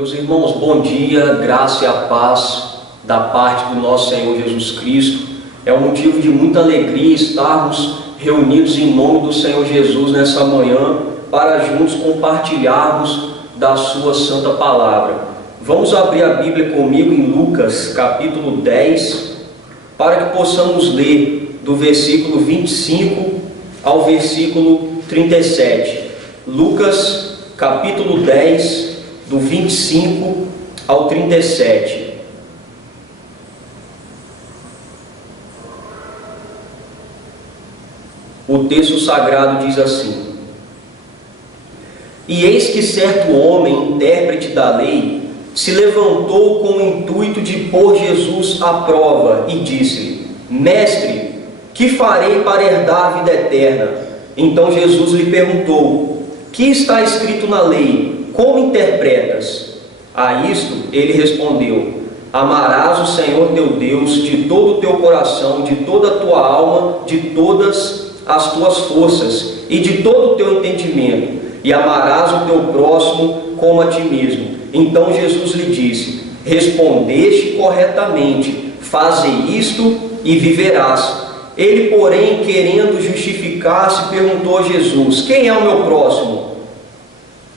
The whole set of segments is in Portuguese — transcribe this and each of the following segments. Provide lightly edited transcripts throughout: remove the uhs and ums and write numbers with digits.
Meus irmãos, bom dia, graça e a paz da parte do nosso Senhor Jesus Cristo. É um motivo de muita alegria estarmos reunidos em nome do Senhor Jesus nessa manhã para juntos compartilharmos da sua santa palavra. Vamos abrir a Bíblia comigo em Lucas capítulo 10 para que possamos ler do versículo 25 ao versículo 37. Lucas capítulo 10 do 25 ao 37. O texto sagrado diz assim: E eis que certo homem, intérprete da lei, se levantou com o intuito de pôr Jesus à prova e disse-lhe: Mestre, que farei para herdar a vida eterna? Então Jesus lhe perguntou: Que está escrito na lei? Como interpretas? A isto ele respondeu: Amarás o Senhor teu Deus de todo o teu coração, de toda a tua alma, de todas as tuas forças e de todo o teu entendimento, e amarás o teu próximo como a ti mesmo. Então Jesus lhe disse: Respondeste corretamente, faze isto e viverás. Ele, porém, querendo justificar-se, perguntou a Jesus: Quem é o meu próximo?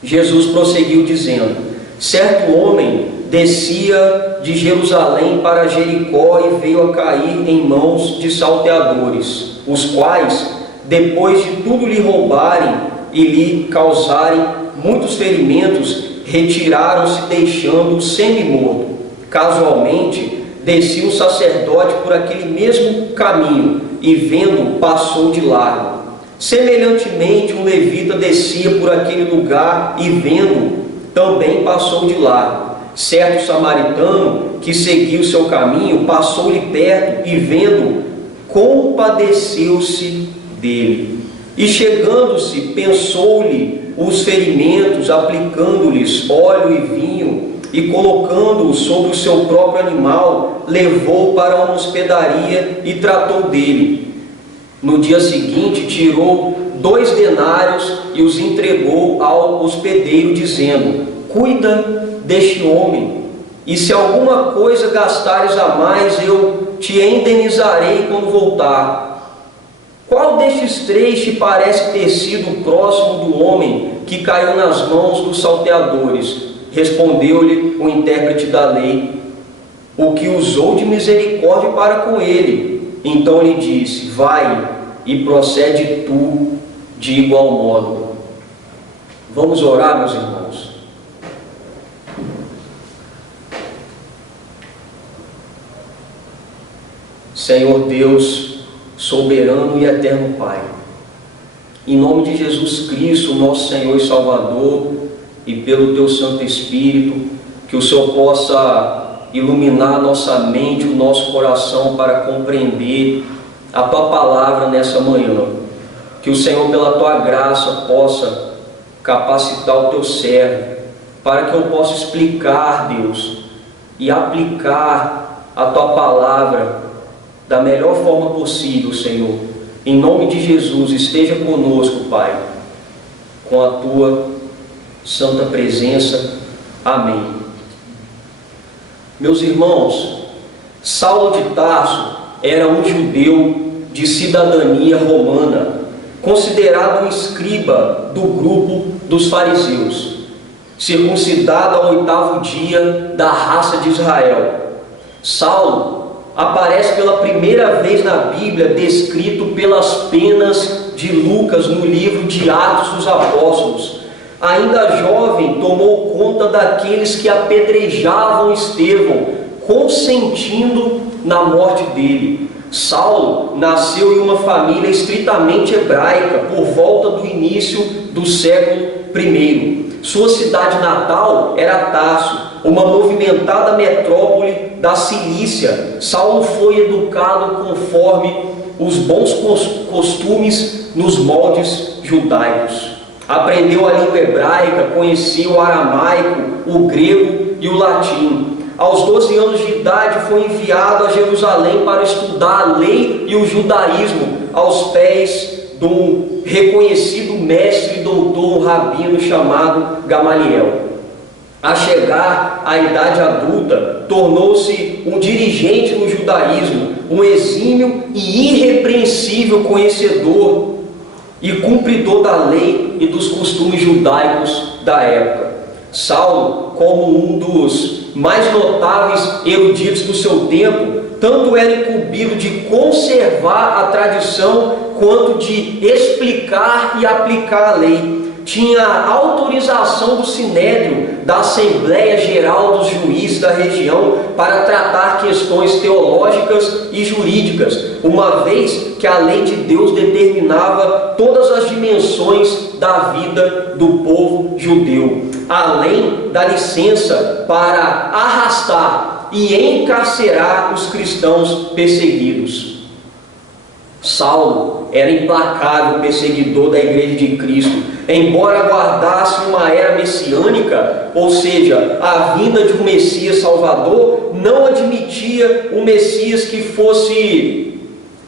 Jesus prosseguiu dizendo: Certo homem descia de Jerusalém para Jericó e veio a cair em mãos de salteadores, os quais, depois de tudo lhe roubarem e lhe causarem muitos ferimentos, retiraram-se, deixando-o semi-morto. Casualmente, descia um sacerdote por aquele mesmo caminho e, vendo, passou de largo. Semelhantemente, um levita descia por aquele lugar e, vendo, também passou de largo. Certo samaritano, que seguia o seu caminho, passou-lhe perto e, vendo, compadeceu-se dele. E, chegando-se, pensou-lhe os ferimentos, aplicando-lhes óleo e vinho, e colocando-o sobre o seu próprio animal, levou-o para uma hospedaria e tratou dele. No dia seguinte, tirou 2 denários e os entregou ao hospedeiro, dizendo: Cuida deste homem, e se alguma coisa gastares a mais, eu te indenizarei quando voltar. Qual destes 3 te parece ter sido o próximo do homem que caiu nas mãos dos salteadores? Respondeu-lhe o intérprete da lei: O que usou de misericórdia para com ele. Então lhe disse: Vai e procede tu de igual modo. Vamos orar, meus irmãos. Senhor Deus, soberano e eterno Pai, em nome de Jesus Cristo, nosso Senhor e Salvador, e pelo Teu Santo Espírito, que o Senhor possa iluminar nossa mente, o nosso coração para compreender a Tua palavra nessa manhã. Que o Senhor, pela Tua graça, possa capacitar o Teu servo, para que eu possa explicar, Deus, e aplicar a Tua palavra da melhor forma possível, Senhor. Em nome de Jesus, esteja conosco, Pai, com a Tua santa presença. Amém. Meus irmãos, Saulo de Tarso era um judeu de cidadania romana, considerado um escriba do grupo dos fariseus, circuncidado ao 8º dia da raça de Israel. Saulo aparece pela primeira vez na Bíblia descrito pelas penas de Lucas no livro de Atos dos Apóstolos. Ainda jovem, tomou conta daqueles que apedrejavam Estevão, consentindo na morte dele. Saulo nasceu em uma família estritamente hebraica por volta do início do século I. Sua cidade natal era Tarso, uma movimentada metrópole da Cilícia. Saulo foi educado conforme os bons costumes nos moldes judaicos. Aprendeu a língua hebraica, conhecia o aramaico, o grego e o latim. Aos 12 anos de idade foi enviado a Jerusalém para estudar a lei e o judaísmo aos pés de um reconhecido mestre e doutor, um rabino chamado Gamaliel. a chegar à idade adulta, tornou-se um dirigente no judaísmo, um exímio e irrepreensível conhecedor e cumpridor da lei e dos costumes judaicos da época. Saulo, como um dos mais notáveis eruditos do seu tempo, tanto era incumbido de conservar a tradição quanto de explicar e aplicar a lei. Tinha autorização do Sinédrio, da Assembleia Geral dos Juízes da região, para tratar questões teológicas e jurídicas, uma vez que a lei de Deus determinava todas as dimensões da vida do povo judeu, além da licença para arrastar e encarcerar os cristãos perseguidos. Saulo era implacável perseguidor da Igreja de Cristo. Embora aguardasse uma era messiânica, ou seja, a vinda de um Messias Salvador, não admitia um Messias que fosse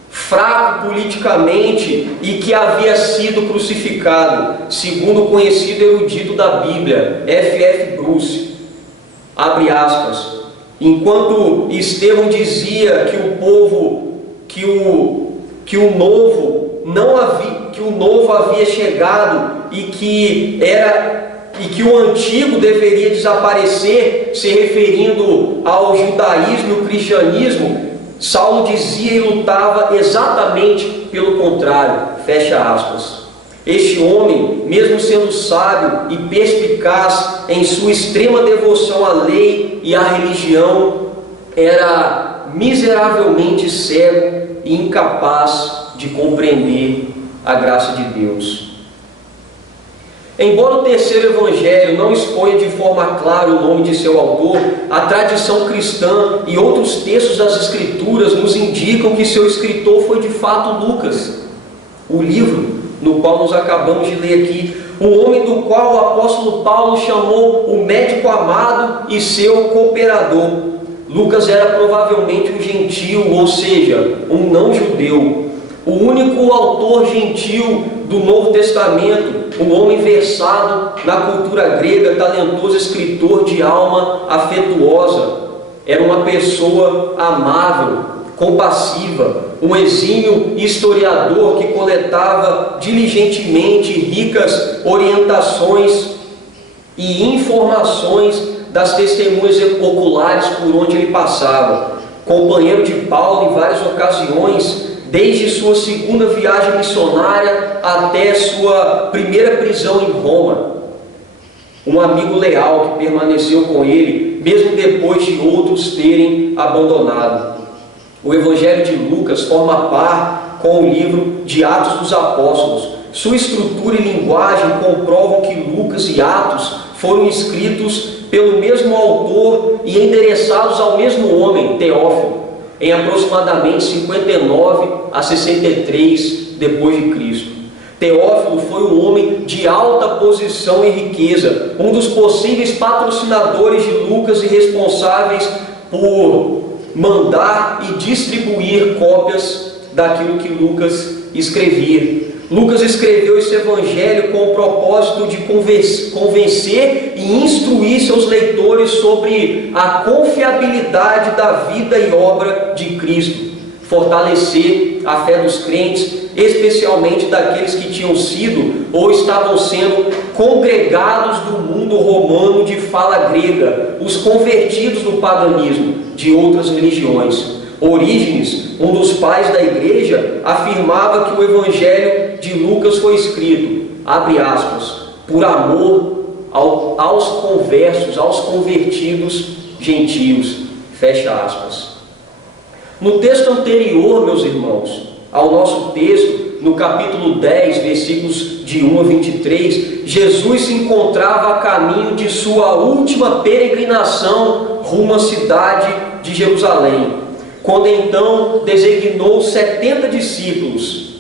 fraco politicamente e que havia sido crucificado, segundo o conhecido erudito da Bíblia, F.F. Bruce. Abre aspas. Enquanto Estevão dizia que o novo havia chegado e que o antigo deveria desaparecer, se referindo ao judaísmo e o cristianismo, Saulo dizia e lutava exatamente pelo contrário. Fecha aspas. Este homem, mesmo sendo sábio e perspicaz em sua extrema devoção à lei e à religião, era miseravelmente cego e incapaz de compreender a graça de Deus. Embora o terceiro evangelho não exponha de forma clara o nome de seu autor, a tradição cristã e outros textos das Escrituras nos indicam que seu escritor foi de fato Lucas, o livro no qual nos acabamos de ler aqui, um homem do qual o apóstolo Paulo chamou o médico amado e seu cooperador. Lucas era provavelmente um gentio, ou seja, um não-judeu, o único autor gentil do Novo Testamento, um homem versado na cultura grega, talentoso escritor de alma afetuosa. Era uma pessoa amável, compassiva, um exímio historiador que coletava diligentemente ricas orientações e informações das testemunhas oculares por onde ele passava. Companheiro de Paulo em várias ocasiões, desde sua segunda viagem missionária até sua primeira prisão em Roma. Um amigo leal que permaneceu com ele, mesmo depois de outros terem abandonado. O Evangelho de Lucas forma par com o livro de Atos dos Apóstolos. Sua estrutura e linguagem comprovam que Lucas e Atos foram escritos pelo mesmo autor e endereçados ao mesmo homem, Teófilo, em aproximadamente 59 a 63 depois de Cristo. Teófilo foi um homem de alta posição e riqueza, um dos possíveis patrocinadores de Lucas e responsáveis por mandar e distribuir cópias daquilo que Lucas escrevia. Lucas escreveu esse evangelho com o propósito de convencer e instruir seus leitores sobre a confiabilidade da vida e obra de Cristo, fortalecer a fé dos crentes, especialmente daqueles que tinham sido ou estavam sendo congregados do mundo romano de fala grega, os convertidos do paganismo de outras religiões. Orígenes, um dos pais da igreja, afirmava que o evangelho de Lucas foi escrito, abre aspas, por amor aos conversos, aos convertidos gentios, fecha aspas. No texto anterior, meus irmãos, ao nosso texto, no capítulo 10, versículos de 1 a 23, Jesus se encontrava a caminho de sua última peregrinação rumo à cidade de Jerusalém, quando então designou 70 discípulos,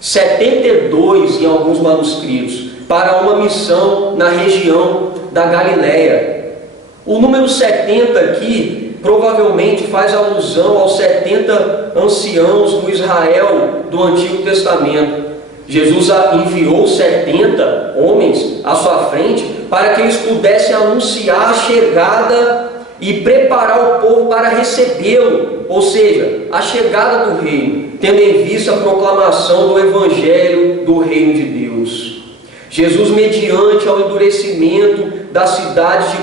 72 em alguns manuscritos, para uma missão na região da Galileia. O número 70 aqui provavelmente faz alusão aos 70 anciãos do Israel do Antigo Testamento. Jesus enviou 70 homens à sua frente para que eles pudessem anunciar a chegada e preparar o povo para recebê-lo, ou seja, a chegada do reino, tendo em vista a proclamação do Evangelho do reino de Deus. Jesus, mediante ao endurecimento das cidades de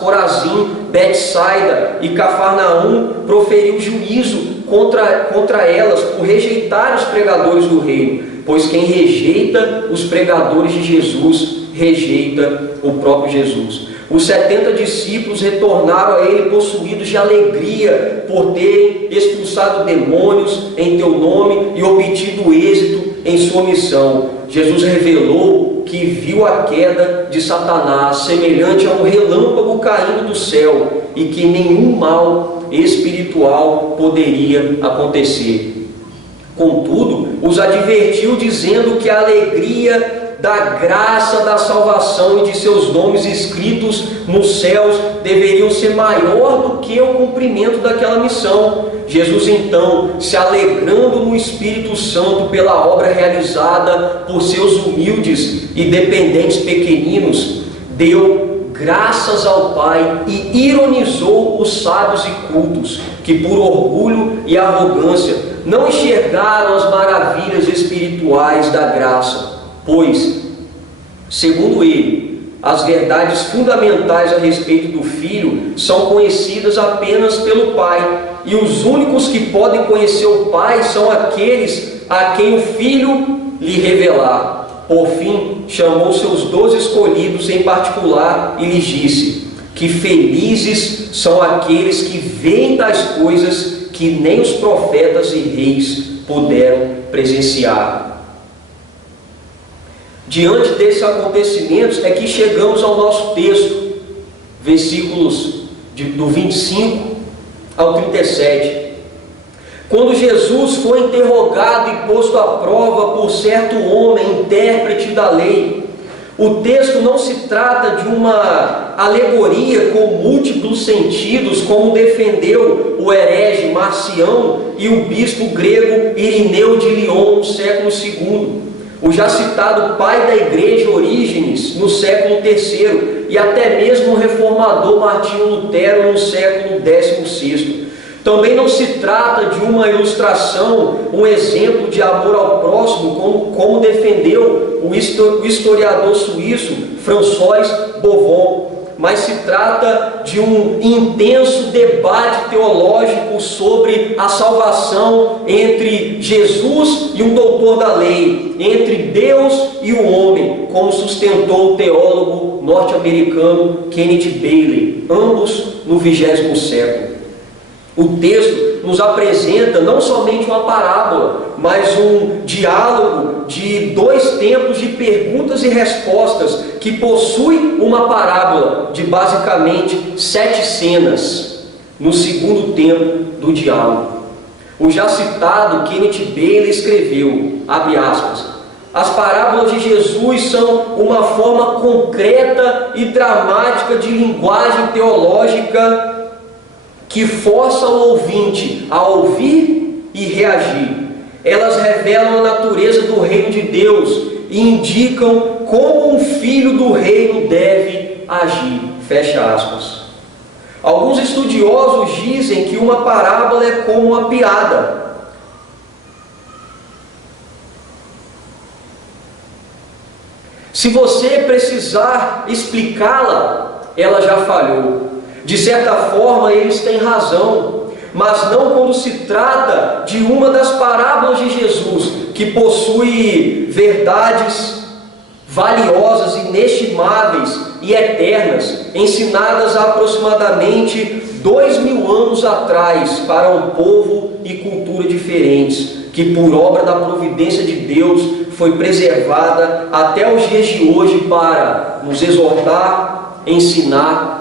Corazim, Betsaida e Cafarnaum, proferiu juízo contra elas por rejeitar os pregadores do reino, pois quem rejeita os pregadores de Jesus, rejeita o próprio Jesus. Os 70 discípulos retornaram a ele possuídos de alegria por terem expulsado demônios em teu nome e obtido êxito em sua missão. Jesus revelou que viu a queda de Satanás semelhante a um relâmpago caindo do céu e que nenhum mal espiritual poderia acontecer. Contudo, os advertiu dizendo que a alegria da graça da salvação e de seus nomes escritos nos céus deveriam ser maior do que o cumprimento daquela missão. Jesus então, se alegrando no Espírito Santo pela obra realizada por seus humildes e dependentes pequeninos, deu graças ao Pai e ironizou os sábios e cultos, que por orgulho e arrogância não enxergaram as maravilhas espirituais da graça, pois, segundo ele, as verdades fundamentais a respeito do Filho são conhecidas apenas pelo Pai, e os únicos que podem conhecer o Pai são aqueles a quem o Filho lhe revelar. Por fim, chamou seus 12 escolhidos em particular e lhes disse que felizes são aqueles que veem tais coisas que nem os profetas e reis puderam presenciar. Diante desses acontecimentos é que chegamos ao nosso texto, versículos do 25 ao 37. Quando Jesus foi interrogado e posto à prova por certo homem, intérprete da lei, o texto não se trata de uma alegoria com múltiplos sentidos, como defendeu o herege Marcião e o bispo grego Irineu de Lyon no século II. O já citado pai da igreja Orígenes, no século III, e até mesmo o reformador Martinho Lutero, no século XVI. Também não se trata de uma ilustração, um exemplo de amor ao próximo, como defendeu o historiador suíço François Bovon, mas se trata de um intenso debate teológico sobre a salvação entre Jesus e um doutor da lei, entre Deus e o homem, como sustentou o teólogo norte-americano Kenneth Bailey, ambos no 20º século. O texto nos apresenta não somente uma parábola, mas um diálogo de 2 tempos de perguntas e respostas que possui uma parábola de basicamente 7 cenas no segundo tempo do diálogo. O já citado Kenneth Bailey escreveu, abre aspas, as parábolas de Jesus são uma forma concreta e dramática de linguagem teológica que força o ouvinte a ouvir e reagir. Elas revelam a natureza do reino de Deus e indicam como um filho do reino deve agir. Fecha aspas. Alguns estudiosos dizem que uma parábola é como uma piada. Se você precisar explicá-la, ela já falhou. De certa forma, eles têm razão, mas não quando se trata de uma das parábolas de Jesus, que possui verdades valiosas, inestimáveis e eternas, ensinadas há aproximadamente 2000 anos atrás para um povo e cultura diferentes, que por obra da providência de Deus foi preservada até os dias de hoje para nos exortar, ensinar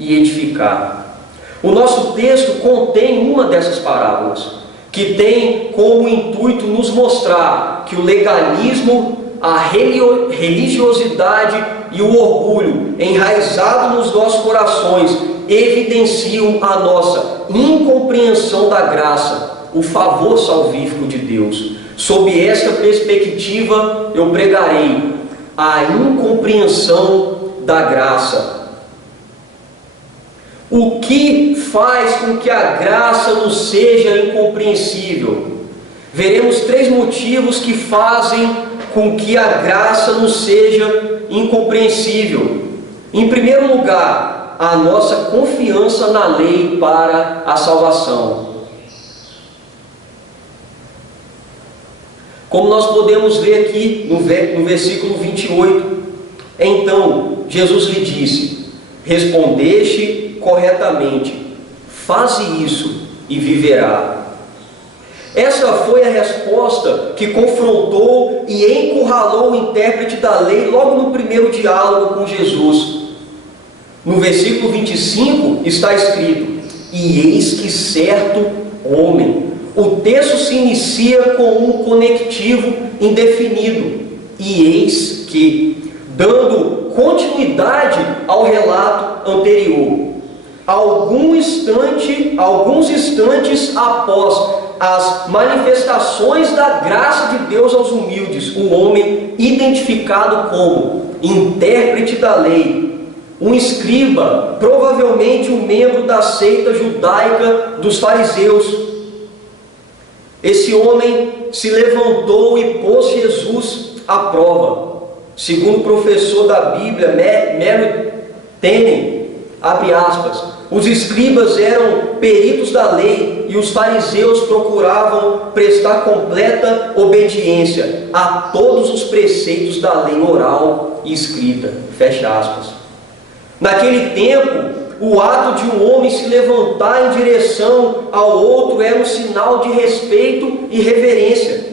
e edificar. O nosso texto contém uma dessas parábolas, que tem como intuito nos mostrar que o legalismo, a religiosidade e o orgulho enraizado nos nossos corações evidenciam a nossa incompreensão da graça, o favor salvífico de Deus. Sob esta perspectiva, eu pregarei a incompreensão da graça. O que faz com que a graça nos seja incompreensível? Veremos 3 motivos que fazem com que a graça nos seja incompreensível. Em primeiro lugar, a nossa confiança na lei para a salvação. Como nós podemos ver aqui no versículo 28, então Jesus lhe disse: respondeste corretamente, faze isso e viverá. Essa foi a resposta que confrontou e encurralou o intérprete da lei logo no primeiro diálogo com Jesus. No versículo 25 está escrito: e eis que certo homem. O texto se inicia com um conectivo indefinido. E eis que, dando continuidade ao relato anterior, alguns instantes após as manifestações da graça de Deus aos humildes, um homem identificado como intérprete da lei, um escriba, provavelmente um membro da seita judaica dos fariseus. Esse homem se levantou e pôs Jesus à prova. Segundo o professor da Bíblia, Mary Tenney, abre aspas, os escribas eram peritos da lei e os fariseus procuravam prestar completa obediência a todos os preceitos da lei oral e escrita. Fecha aspas. Naquele tempo, o ato de um homem se levantar em direção ao outro era um sinal de respeito e reverência.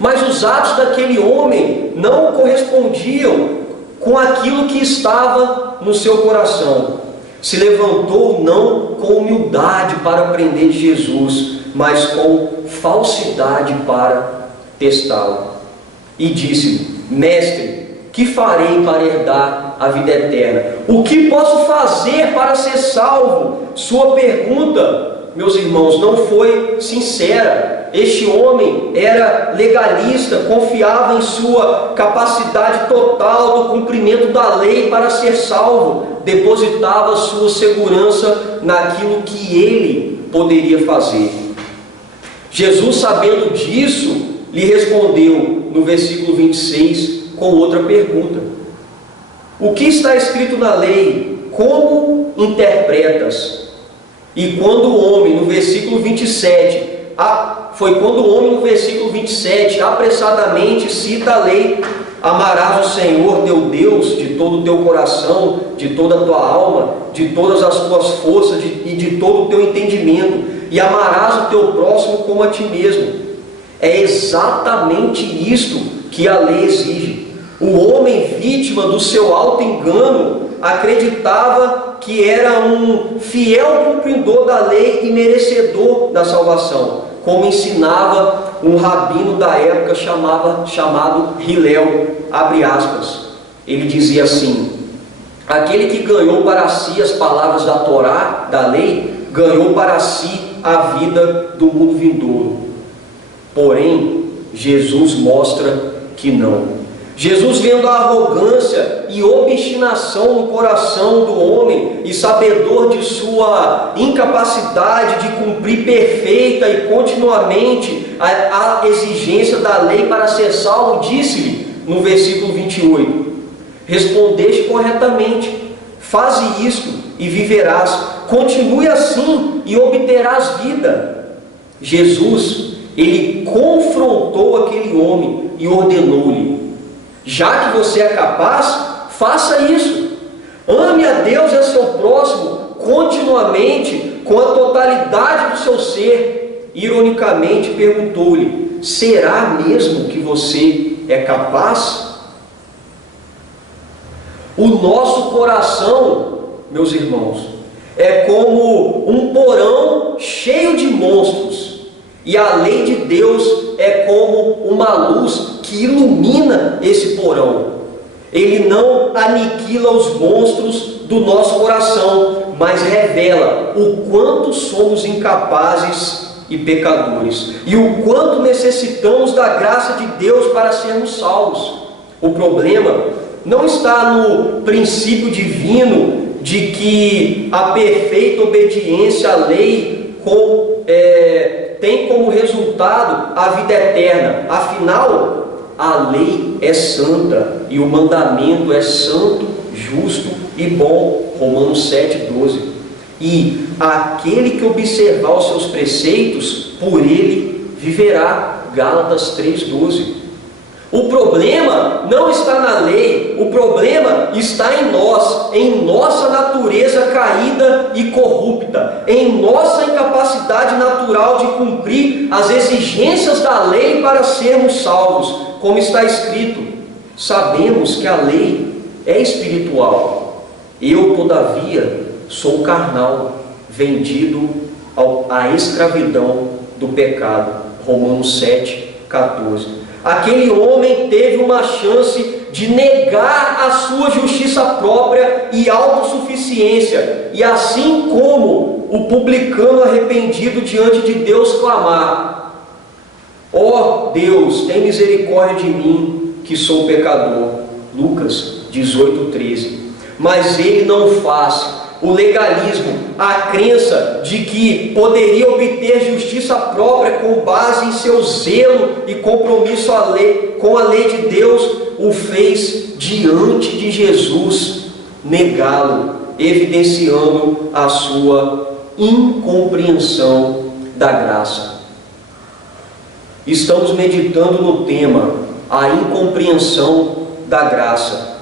Mas os atos daquele homem não correspondiam com aquilo que estava no seu coração. Se levantou não com humildade para aprender de Jesus, mas com falsidade para testá-lo. E disse-lhe: mestre, que farei para herdar a vida eterna? O que posso fazer para ser salvo? Sua pergunta, meus irmãos, não foi sincera. Este homem era legalista, confiava em sua capacidade total do cumprimento da lei para ser salvo, depositava sua segurança naquilo que ele poderia fazer. Jesus, sabendo disso, lhe respondeu no versículo 26 com outra pergunta: o que está escrito na lei? Como interpretas? E quando o homem, no versículo 27, no versículo 27, apressadamente cita a lei: amarás o Senhor teu Deus de todo o teu coração, de toda a tua alma, de todas as tuas forças e de todo o teu entendimento, e amarás o teu próximo como a ti mesmo. É exatamente isto que a lei exige. O homem, vítima do seu auto-engano, acreditava que era um fiel cumpridor da lei e merecedor da salvação, como ensinava um rabino da época chamado Hillel, abre aspas. Ele dizia assim: aquele que ganhou para si as palavras da Torá, da lei, ganhou para si a vida do mundo vindouro. Porém, Jesus mostra que não. Jesus, vendo a arrogância e obstinação no coração do homem e sabedor de sua incapacidade de cumprir perfeita e continuamente a exigência da lei para ser salvo, disse-lhe no versículo 28: respondeste corretamente, faze isto e viverás, continue assim e obterás vida. Jesus, ele confrontou aquele homem e ordenou-lhe: já que você é capaz, faça isso. Ame a Deus e a seu próximo continuamente, com a totalidade do seu ser. Ironicamente perguntou-lhe: será mesmo que você é capaz? O nosso coração, meus irmãos, é como um porão cheio de monstros. E a lei de Deus é como uma luz que ilumina esse porão. Ele não aniquila os monstros do nosso coração, mas revela o quanto somos incapazes e pecadores, e o quanto necessitamos da graça de Deus para sermos salvos. O problema não está no princípio divino de que a perfeita obediência à lei tem como resultado a vida eterna. Afinal, a lei é santa e o mandamento é santo, justo e bom. Romanos 7,12. E aquele que observar os seus preceitos, por ele viverá. Gálatas 3,12. O problema não está na lei, o problema está em nós, em nossa natureza caída e corrupta, em nossa incapacidade natural de cumprir as exigências da lei para sermos salvos. Como está escrito, sabemos que a lei é espiritual. Eu, todavia, sou carnal, vendido à escravidão do pecado. Romanos 7,14. Aquele homem teve uma chance de negar a sua justiça própria e autossuficiência, e assim como o publicano arrependido diante de Deus clamar: ó Deus, tem misericórdia de mim, que sou pecador. Lucas 18,13. Mas ele não faz. O legalismo, a crença de que poderia obter justiça própria com base em seu zelo e compromisso com a lei de Deus, o fez diante de Jesus negá-lo, evidenciando a sua incompreensão da graça. Estamos meditando no tema a incompreensão da graça.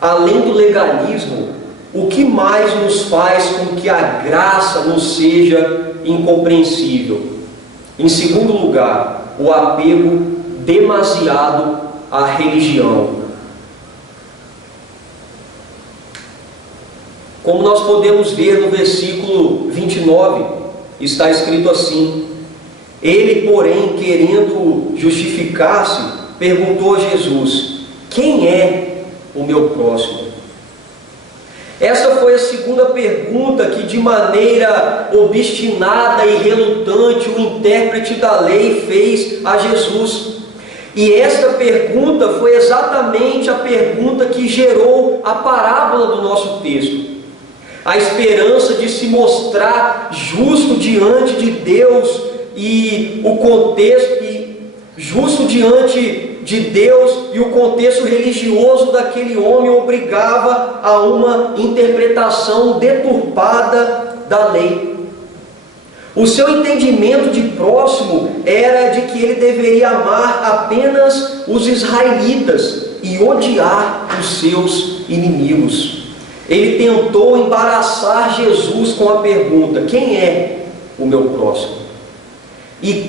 Além do legalismo, o que mais nos faz com que a graça nos seja incompreensível? Em segundo lugar, o apego demasiado à religião. Como nós podemos ver no versículo 29, está escrito assim: ele, porém, querendo justificar-se, perguntou a Jesus: quem é o meu próximo? Essa foi a segunda pergunta que, de maneira obstinada e relutante, o intérprete da lei fez a Jesus. E esta pergunta foi exatamente a pergunta que gerou a parábola do nosso texto. A esperança de se mostrar justo diante de Deus e o contexto justo diante de Deus e o contexto religioso daquele homem obrigava a uma interpretação deturpada da lei. O seu entendimento de próximo era de que ele deveria amar apenas os israelitas e odiar os seus inimigos. Ele tentou embaraçar Jesus com a pergunta: quem é o meu próximo? E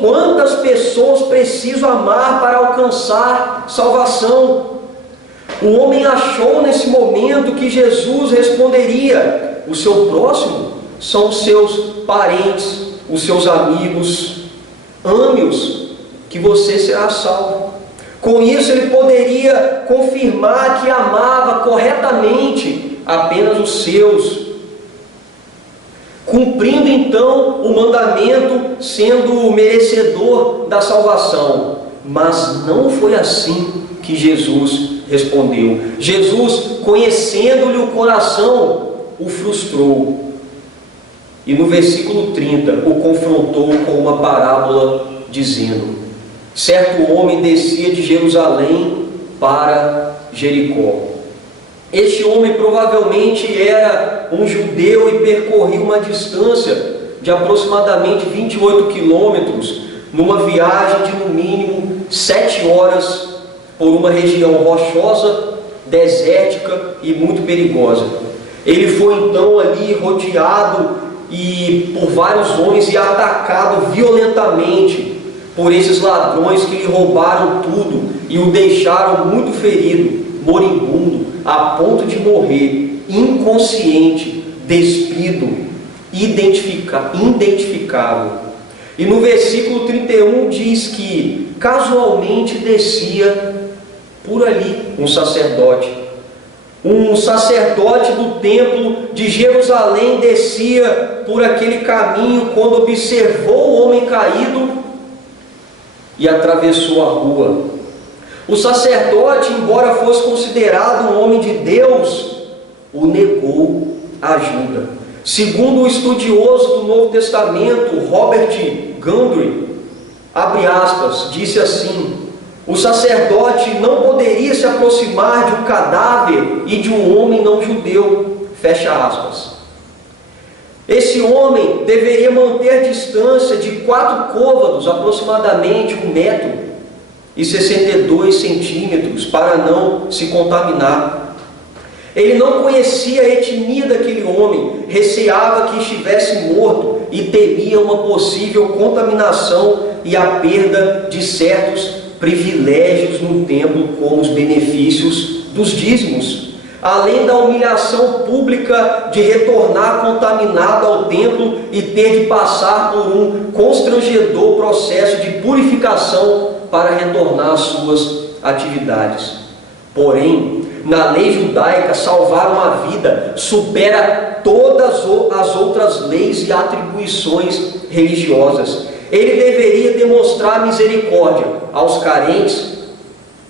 quantas pessoas preciso amar para alcançar salvação? O homem achou nesse momento que Jesus responderia: o seu próximo são os seus parentes, os seus amigos. Ame-os, que você será salvo. Com isso ele poderia confirmar que amava corretamente apenas os seus, cumprindo então o mandamento, sendo merecedor da salvação. Mas não foi assim que Jesus respondeu. Jesus, conhecendo-lhe o coração, o frustrou. E no versículo 30, o confrontou com uma parábola, dizendo: certo homem descia de Jerusalém para Jericó. Este homem provavelmente era um judeu e percorria uma distância de aproximadamente 28 quilômetros, numa viagem de no mínimo 7 horas, por uma região rochosa, desértica e muito perigosa. Ele foi então ali rodeado por vários homens e atacado violentamente por esses ladrões que lhe roubaram tudo e o deixaram muito ferido, moribundo, a ponto de morrer, inconsciente, despido, identificável. E no versículo 31 diz que casualmente descia por ali um sacerdote do templo de Jerusalém, descia por aquele caminho quando observou o homem caído e atravessou a rua. O sacerdote, embora fosse considerado um homem de Deus, o negou ajuda. Segundo o estudioso do Novo Testamento, Robert Gundry, abre aspas, disse assim: o sacerdote não poderia se aproximar de um cadáver e de um homem não judeu, fecha aspas. Esse homem deveria manter distância de 4 côvados, aproximadamente 1,62 m, para não se contaminar. Ele não conhecia a etnia daquele homem, receava que estivesse morto e temia uma possível contaminação e a perda de certos privilégios no templo, como os benefícios dos dízimos, além da humilhação pública de retornar contaminado ao templo e ter de passar por um constrangedor processo de purificação para retornar às suas atividades. Porém, na lei judaica, salvar uma vida supera todas as outras leis e atribuições religiosas. Ele deveria demonstrar misericórdia aos carentes,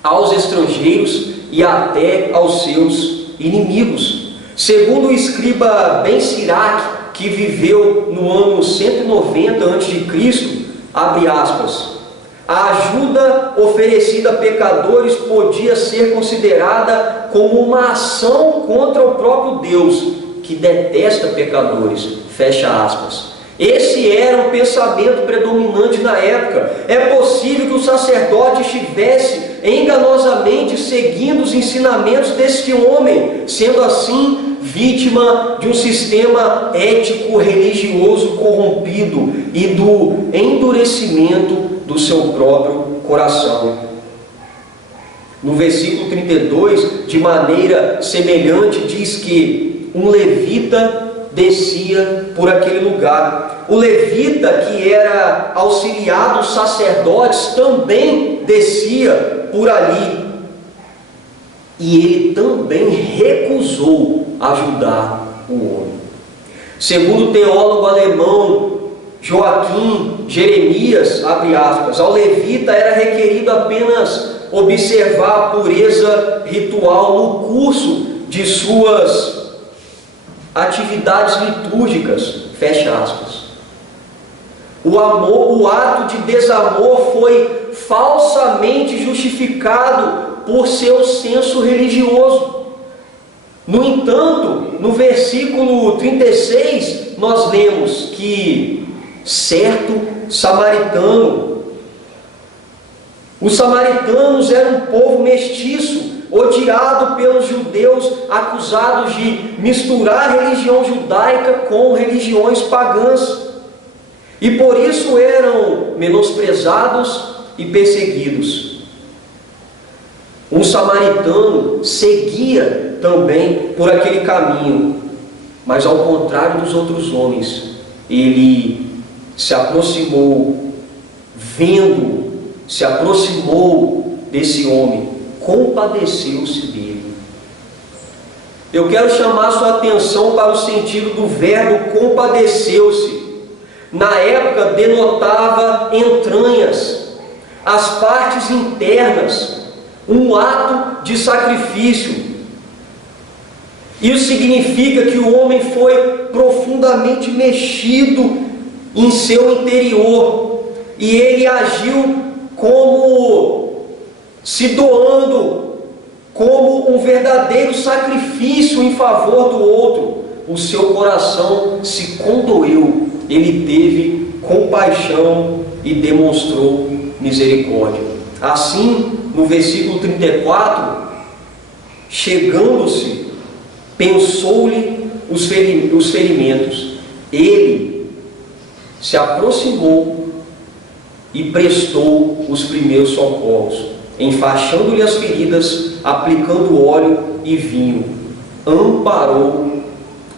aos estrangeiros e até aos seus inimigos. Segundo o escriba Ben Sirac, que viveu no ano 190 a.C., abre aspas, a ajuda oferecida a pecadores podia ser considerada como uma ação contra o próprio Deus, que detesta pecadores, fecha aspas. Esse era o pensamento predominante na época. É possível que o sacerdote estivesse enganosamente seguindo os ensinamentos deste homem, sendo assim vítima de um sistema ético religioso corrompido e do endurecimento do seu próprio coração. No versículo 32, de maneira semelhante, diz que um levita descia por aquele lugar. O levita, que era auxiliar dos sacerdotes, também descia por ali. E ele também recusou ajudar o homem. Segundo o teólogo alemão Joaquim Jeremias, abre aspas, ao levita era requerido apenas observar a pureza ritual no curso de suas atividades litúrgicas, fecha aspas. O ato de desamor foi falsamente justificado por seu senso religioso. No entanto, no versículo 36, nós lemos que certo samaritano, os samaritanos eram um povo mestiço, odiado pelos judeus, acusados de misturar a religião judaica com religiões pagãs, e por isso eram menosprezados e perseguidos. Um samaritano seguia também por aquele caminho, mas ao contrário dos outros homens, ele se aproximou, se aproximou desse homem, compadeceu-se dele. Eu quero chamar sua atenção para o sentido do verbo compadeceu-se. Na época denotava entranhas, as partes internas, um ato de sacrifício. Isso significa que o homem foi profundamente mexido em seu interior e ele agiu como se doando, como um verdadeiro sacrifício em favor do outro. O seu coração se condoeu, ele teve compaixão e demonstrou misericórdia. Assim, no versículo 34, chegando-se, pensou-lhe os ferimentos. Ele se aproximou e prestou os primeiros socorros, enfaixando-lhe as feridas, aplicando óleo e vinho, amparou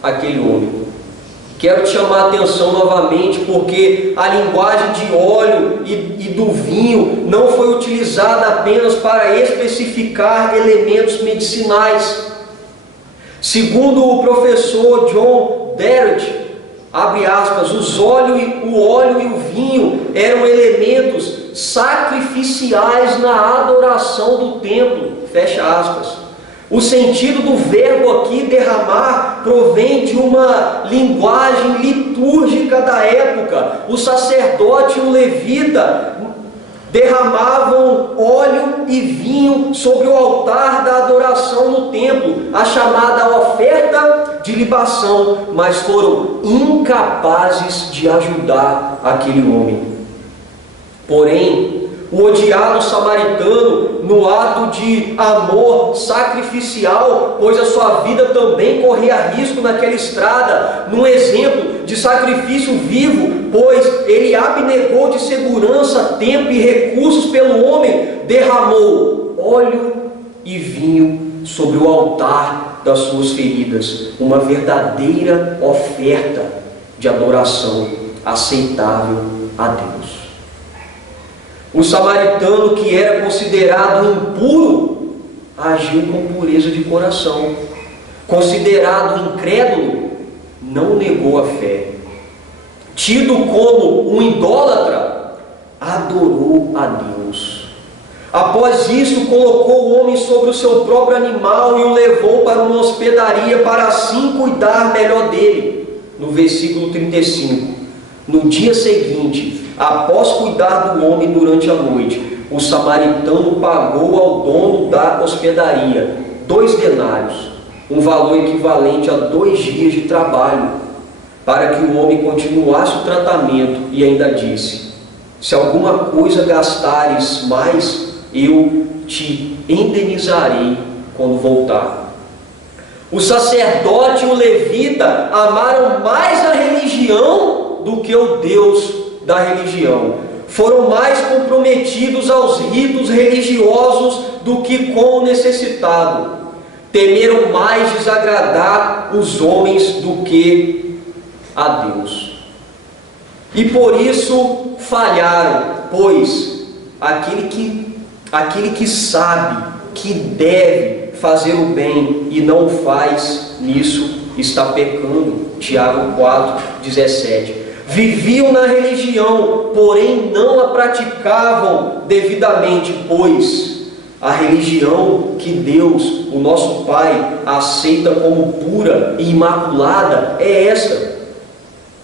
aquele homem. Quero te chamar a atenção novamente, porque a linguagem de óleo e do vinho não foi utilizada apenas para especificar elementos medicinais. Segundo o professor John Derrett, abre aspas, o óleo e o vinho eram elementos sacrificiais na adoração do templo. Fecha aspas. O sentido do verbo aqui, derramar, provém de uma linguagem litúrgica da época. O sacerdote e o levita derramavam óleo e vinho sobre o altar da adoração no templo, a chamada oferta de libação, mas foram incapazes de ajudar aquele homem. Porém, o odiado samaritano, no ato de amor sacrificial, pois a sua vida também corria risco naquela estrada, num exemplo de sacrifício vivo, pois ele abnegou de segurança, tempo e recursos pelo homem, derramou óleo e vinho sobre o altar das suas feridas, uma verdadeira oferta de adoração aceitável a Deus. O samaritano, que era considerado impuro, agiu com pureza de coração. Considerado incrédulo, não negou a fé. Tido como um idólatra, adorou a Deus. Após isso, colocou o homem sobre o seu próprio animal e o levou para uma hospedaria para assim cuidar melhor dele. No versículo 35. No dia seguinte, após cuidar do homem durante a noite, o samaritano pagou ao dono da hospedaria 2 denários, um valor equivalente a 2 dias de trabalho, para que o homem continuasse o tratamento, e ainda disse: se alguma coisa gastares mais, eu te indenizarei quando voltar. O sacerdote e o levita amaram mais a religião do que o Deus da religião. Foram mais comprometidos aos ritos religiosos do que com o necessitado. Temeram mais desagradar os homens do que a Deus. E por isso falharam, pois aquele que sabe que deve fazer o bem e não o faz, nisso está pecando. Tiago 4:17. Viviam na religião, porém não a praticavam devidamente, pois a religião que Deus, o nosso Pai, aceita como pura e imaculada é esta: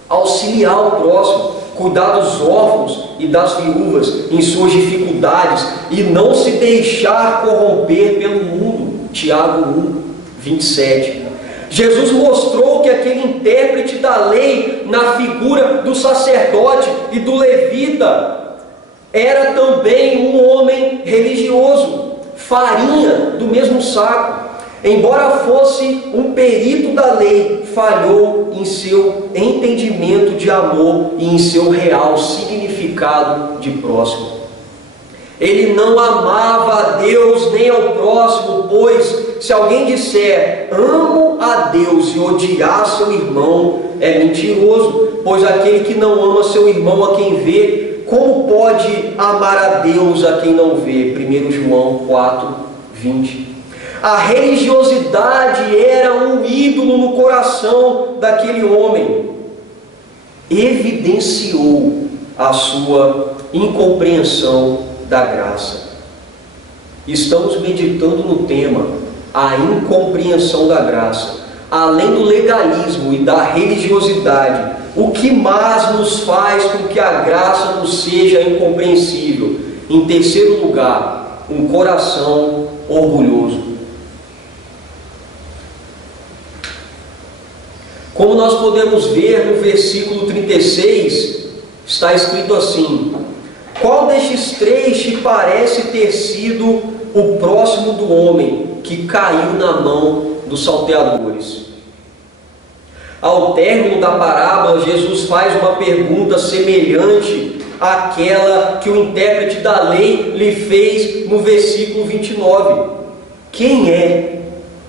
auxiliar o próximo, cuidar dos órfãos e das viúvas em suas dificuldades e não se deixar corromper pelo mundo. Tiago 1:27. Jesus mostrou que aquele intérprete da lei, na figura do sacerdote e do levita, era também um homem religioso, farinha do mesmo saco. Embora fosse um perito da lei, falhou em seu entendimento de amor e em seu real significado de próximo. Ele não amava a Deus nem ao próximo, pois se alguém disser amo a Deus e odiar seu irmão, é mentiroso, pois aquele que não ama seu irmão a quem vê, como pode amar a Deus a quem não vê? 1 João 4:20. A religiosidade era um ídolo no coração daquele homem. Evidenciou a sua incompreensão da graça. Estamos meditando no tema a incompreensão da graça. Além do legalismo e da religiosidade, o que mais nos faz com que a graça nos seja incompreensível? Em terceiro lugar, um coração orgulhoso. Como nós podemos ver no versículo 36, está escrito assim: qual destes 3 te parece ter sido o próximo do homem que caiu na mão dos salteadores? Ao término da parábola, Jesus faz uma pergunta semelhante àquela que o intérprete da lei lhe fez no versículo 29. Quem é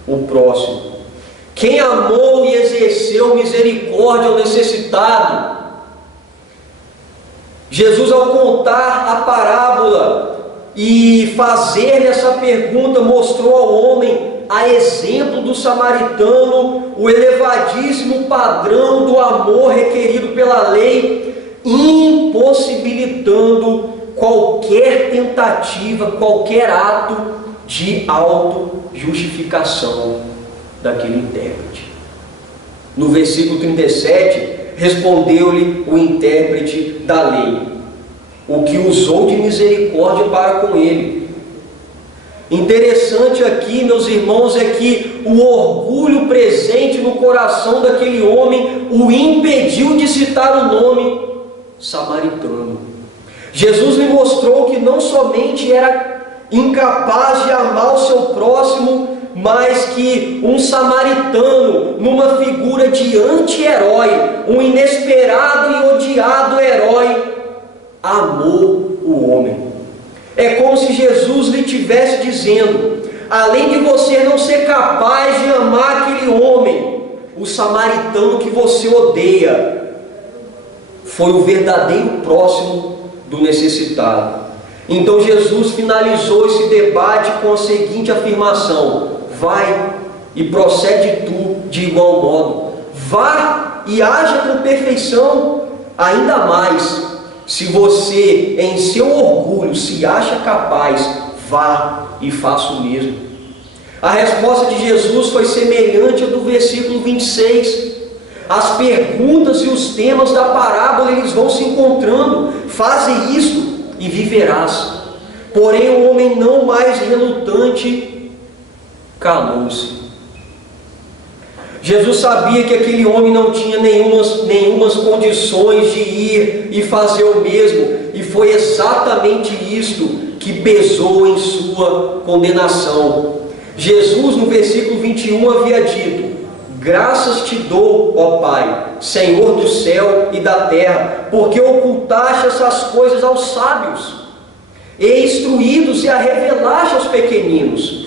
o próximo? Quem amou e exerceu misericórdia ao necessitado? Jesus, ao contar a parábola e fazer essa pergunta, mostrou ao homem, a exemplo do samaritano, o elevadíssimo padrão do amor requerido pela lei, impossibilitando qualquer tentativa, qualquer ato de auto-justificação daquele intérprete. No versículo 37, respondeu-lhe o intérprete da lei, o que usou de misericórdia para com ele. Interessante aqui, meus irmãos, é que o orgulho presente no coração daquele homem o impediu de citar o nome samaritano. Jesus lhe mostrou que não somente era incapaz de amar o seu próximo, mas que um samaritano, numa figura de anti-herói, um inesperado e odiado herói, amou o homem. É como se Jesus lhe estivesse dizendo: além de você não ser capaz de amar aquele homem, o samaritano que você odeia foi o verdadeiro próximo do necessitado. Então Jesus finalizou esse debate com a seguinte afirmação: vai e procede tu de igual modo. Vá e haja com perfeição. Ainda mais, se você em seu orgulho se acha capaz, vá e faça o mesmo. A resposta de Jesus foi semelhante à do versículo 26. As perguntas e os temas da parábola, eles vão se encontrando. Faze isto e viverás. Porém o homem, não mais relutante, calou-se. Jesus sabia que aquele homem não tinha nenhumas condições de ir e fazer o mesmo, e foi exatamente isto que pesou em sua condenação. Jesus, no versículo 21, havia dito: graças te dou, ó Pai, Senhor do céu e da terra, porque ocultaste essas coisas aos sábios, e instruídos e a revelaste aos pequeninos.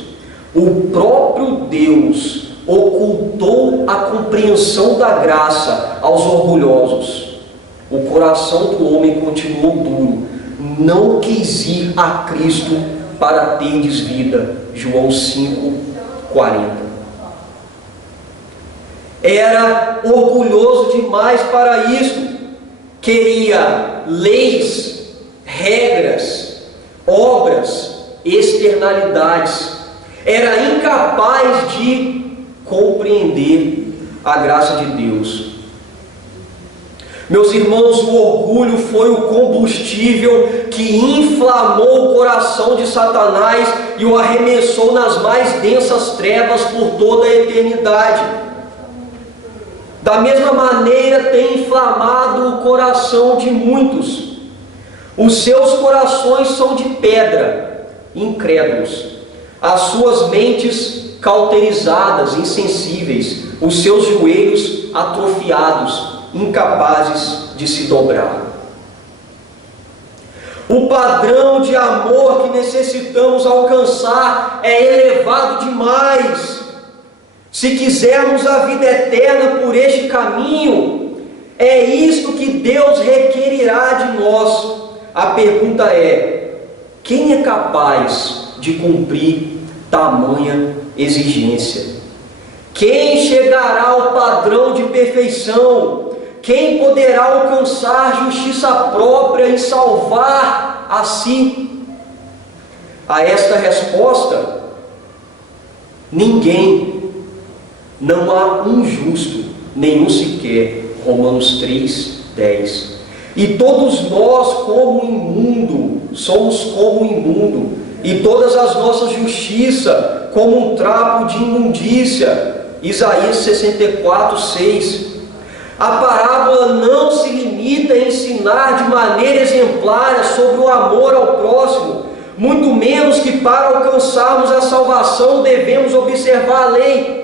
O próprio Deus ocultou a compreensão da graça aos orgulhosos. O coração do homem continuou duro, não quis ir a Cristo para terdes vida. João 5:40. Era orgulhoso demais para isso. Queria leis, regras, obras, externalidades. Era incapaz de compreender a graça de Deus. Meus irmãos, o orgulho foi o combustível que inflamou o coração de Satanás e o arremessou nas mais densas trevas por toda a eternidade. Da mesma maneira tem inflamado o coração de muitos. Os seus corações são de pedra, incrédulos. As suas mentes cauterizadas, insensíveis, os seus joelhos atrofiados, incapazes de se dobrar. O padrão de amor que necessitamos alcançar é elevado demais. Se quisermos a vida eterna por este caminho, é isto que Deus requerirá de nós. A pergunta é: quem é capaz de cumprir tamanha exigência? Quem chegará ao padrão de perfeição? Quem poderá alcançar justiça própria e salvar a si? A esta resposta, ninguém. Não há um justo, nenhum sequer. Romanos 3:10. E todos nós, como imundo, somos como imundo, e todas as nossas justiças como um trapo de imundícia. Isaías 64:6. A parábola não se limita a ensinar de maneira exemplar sobre o amor ao próximo, muito menos que para alcançarmos a salvação devemos observar a lei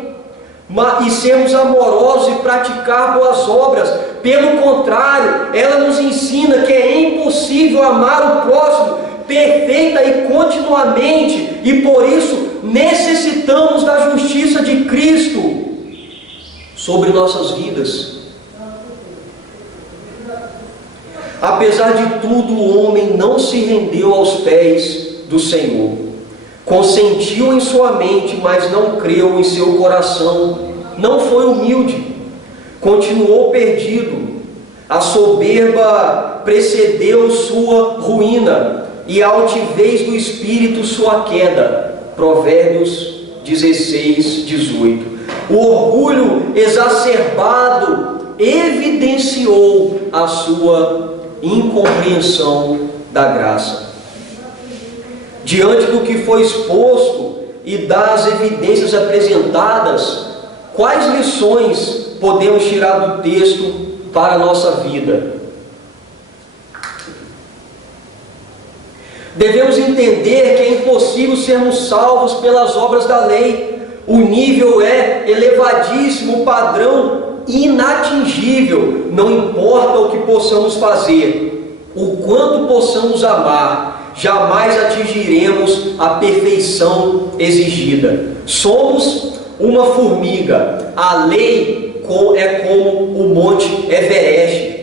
e sermos amorosos e praticar boas obras. Pelo contrário, ela nos ensina que é impossível amar o próximo perfeita e continuamente, e por isso necessitamos da justiça de Cristo sobre nossas vidas. Apesar de tudo, o homem não se rendeu aos pés do Senhor. Consentiu em sua mente, mas não creu em seu coração. Não foi humilde. Continuou perdido. A soberba precedeu sua ruína, e a altivez do espírito sua queda. Provérbios 16, 18. O orgulho exacerbado evidenciou a sua incompreensão da graça. Diante do que foi exposto e das evidências apresentadas, quais lições podemos tirar do texto para a nossa vida? Devemos entender que é impossível sermos salvos pelas obras da lei. O nível é elevadíssimo, o padrão inatingível. Não importa o que possamos fazer, o quanto possamos amar, jamais atingiremos a perfeição exigida. Somos uma formiga. A lei é como o Monte Everest.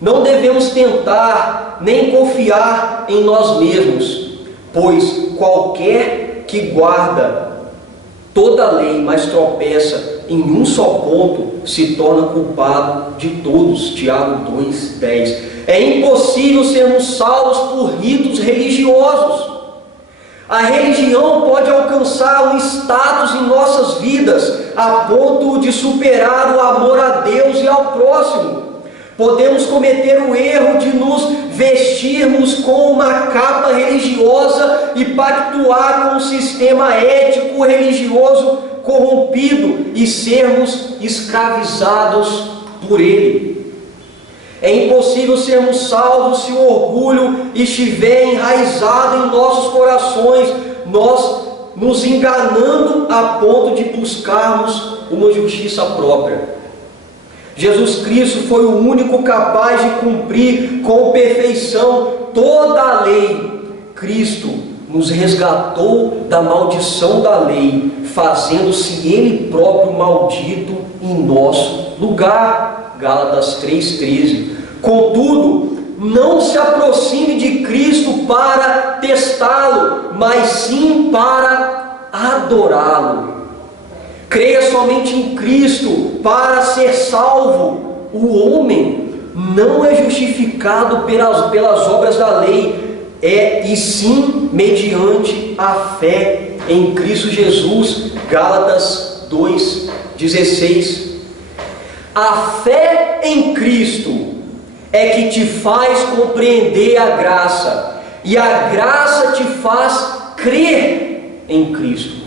Não devemos tentar nem confiar em nós mesmos, pois qualquer que guarda toda a lei, mas tropeça em um só ponto, se torna culpado de todos. Tiago 2:10. É impossível sermos salvos por ritos religiosos. A religião pode alcançar um status em nossas vidas a ponto de superar o amor a Deus e ao próximo. Podemos cometer o erro de nos vestirmos com uma capa religiosa e pactuar com um sistema ético religioso corrompido e sermos escravizados por ele. É impossível sermos salvos se o orgulho estiver enraizado em nossos corações, nós nos enganando a ponto de buscarmos uma justiça própria. Jesus Cristo foi o único capaz de cumprir com perfeição toda a lei. Cristo nos resgatou da maldição da lei, fazendo-se Ele próprio maldito em nosso lugar. Gálatas 3:13. Contudo, não se aproxime de Cristo para testá-lo, mas sim para adorá-lo. Creia somente em Cristo para ser salvo. O homem não é justificado pelas obras da lei, e sim mediante a fé em Cristo Jesus. Gálatas 2:16. A fé em Cristo é que te faz compreender a graça, e a graça te faz crer em Cristo.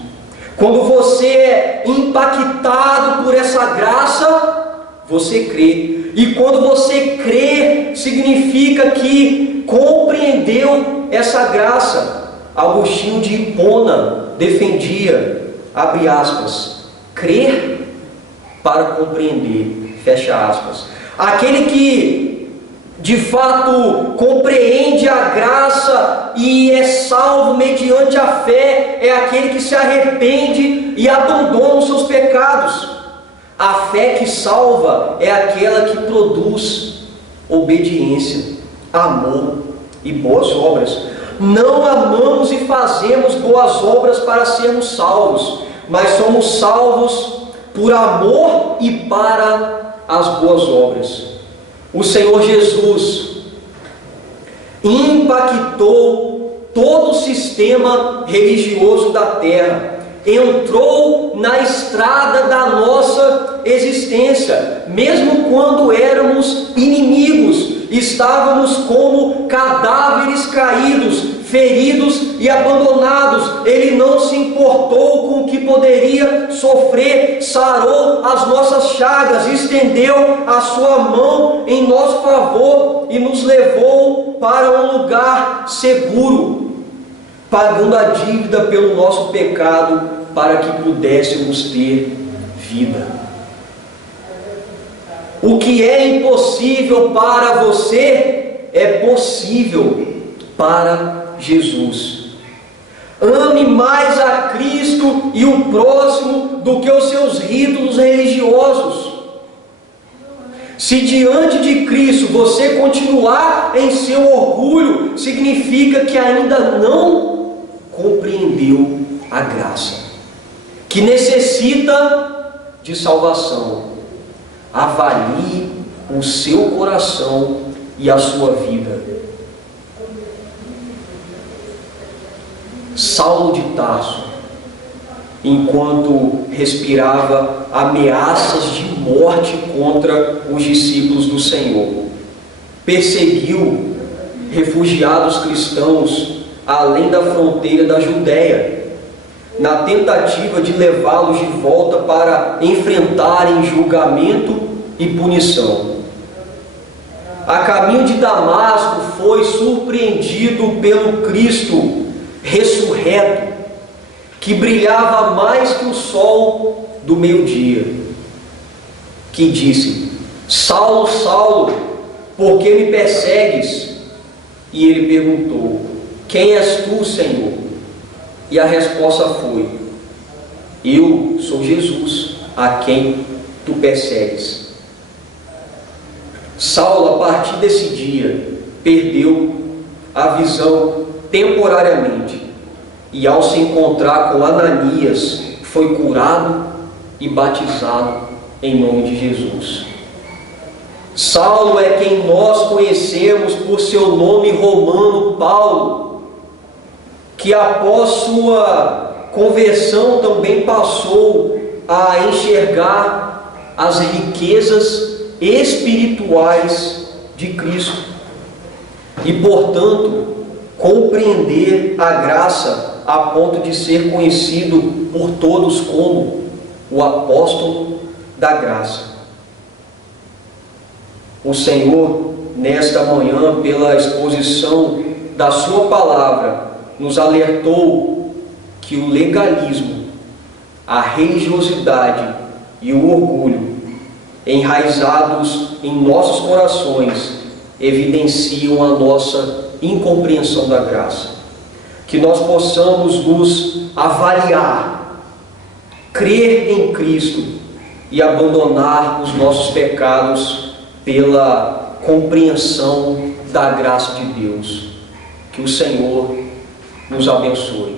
Quando você é impactado por essa graça, você crê. E quando você crê, significa que compreendeu essa graça. Agostinho de Hipona defendia, abre aspas, crer para compreender, fecha aspas. Aquele que de fato compreende a graça e é salvo mediante a fé é aquele que se arrepende e abandona os seus pecados. A fé que salva é aquela que produz obediência, amor e boas obras. Não amamos e fazemos boas obras para sermos salvos, mas somos salvos por amor e para as boas obras. O Senhor Jesus impactou todo o sistema religioso da terra, entrou na estrada da nossa existência, mesmo quando éramos inimigos, estávamos como cadáveres caídos, feridos e abandonados. Ele não se importou com o que poderia sofrer, sarou as nossas chagas, estendeu a sua mão em nosso favor e nos levou para um lugar seguro, pagando a dívida pelo nosso pecado para que pudéssemos ter vida. O que é impossível para você é possível para Jesus. Ame mais a Cristo e o próximo do que os seus ritos religiosos. Se diante de Cristo você continuar em seu orgulho, significa que ainda não compreendeu a graça, que necessita de salvação. Avalie o seu coração e a sua vida. Saulo de Tarso, enquanto respirava ameaças de morte contra os discípulos do Senhor, perseguiu refugiados cristãos além da fronteira da Judéia, na tentativa de levá-los de volta para enfrentarem julgamento e punição. A caminho de Damasco foi surpreendido pelo Cristo ressurreto, que brilhava mais que o sol do meio-dia, que disse: Saulo, Saulo, por que me persegues? E ele perguntou: quem és tu, Senhor? E a resposta foi: eu sou Jesus, a quem tu persegues. Saulo, a partir desse dia, perdeu a visão temporariamente, e ao se encontrar com Ananias, foi curado e batizado em nome de Jesus. Saulo é quem nós conhecemos por seu nome romano, Paulo, que após sua conversão também passou a enxergar as riquezas espirituais de Cristo e, portanto, compreender a graça a ponto de ser conhecido por todos como o apóstolo da graça. O Senhor, nesta manhã, pela exposição da sua palavra, nos alertou que o legalismo, a religiosidade e o orgulho, enraizados em nossos corações, evidenciam a nossa incompreensão da graça. Que nós possamos nos avaliar, crer em Cristo e abandonar os nossos pecados pela compreensão da graça de Deus. Que o Senhor nos abençoe.